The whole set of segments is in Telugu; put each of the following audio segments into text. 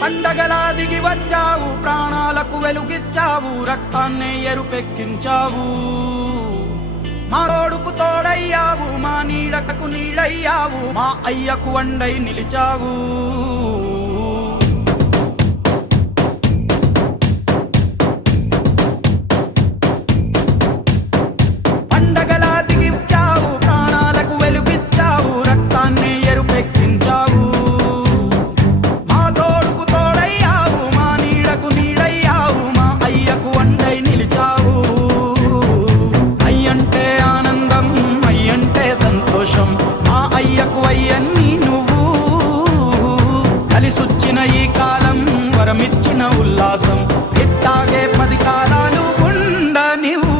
పండగలా దిగి వచ్చావు, ప్రాణాలకు వెలుగిచ్చావు, రక్తాన్నే ఎరుపెక్కించావు. మా రోడుకు తోడయ్యావు, మా నీడకకు నీడయ్యావు, మా అయ్యకు వండై నిలిచావు. పండగలా దిగి వచ్చావు, ప్రాణాలకు వెలుగిచ్చావు, రక్తాన్నే ఎరుపెక్కించావు. మా తోడుకు తోడయ్యావు, మా నీడకు నీడయ్యావు, మా అయ్యకు వండై నిలిచావు. అయ్యంటే ఆనందం, అయ్యంటే సంతోషం, మా అయ్యకు అయ్యన్ని నువ్వు. కలిసొచ్చిన ఈ కాలం వరమిచ్చిన ఉల్లాసం, ఇట్టాగే 10 కాలాలు ఉండనివ్వు.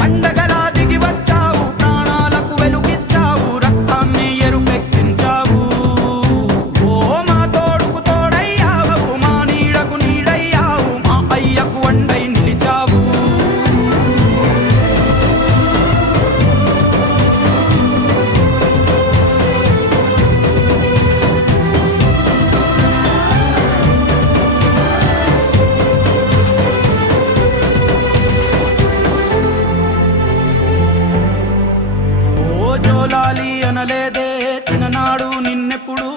పండగలా దిగి వచ్చావు, ప్రాణాలకు వెలుగిచ్చావు, రక్తాన్ని ఎరుపెక్కించావు. ఓ మా తోడుకు తోడయ్యావు, మా నీడకు నీడయ్యావు, మా అయ్యకు వండై నిలిచావు. జోలాలి అనలేదే చిన్ననాడు నిన్నెప్పుడు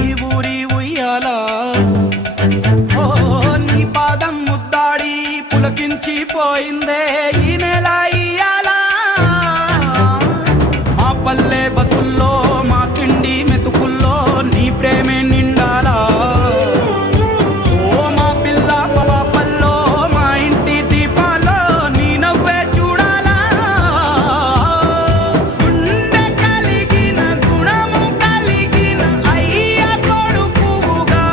ఈ ఊరి ఉయ్యాలా. ఓ నీ పాదం ముద్దాడి పులకించి పోయిందే ఈ నెల ఇయ్యాలా. మా పల్లె బతుల్లో, మా తిండి మెతుకుల్లో నీ ప్రేమే నిండాలా. ఓ మా పిల్ల పాపల్లో, మా ఇంటి దీపాల్లో నీ నవ్వే చూడాలా. గుండె కలిగిన గుణము కలిగిన అయ్య కొడుకుగా,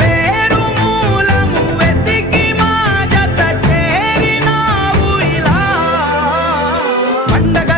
వేరు మూలము వెతికి మా జత చేరినావు ఇలా. పండగ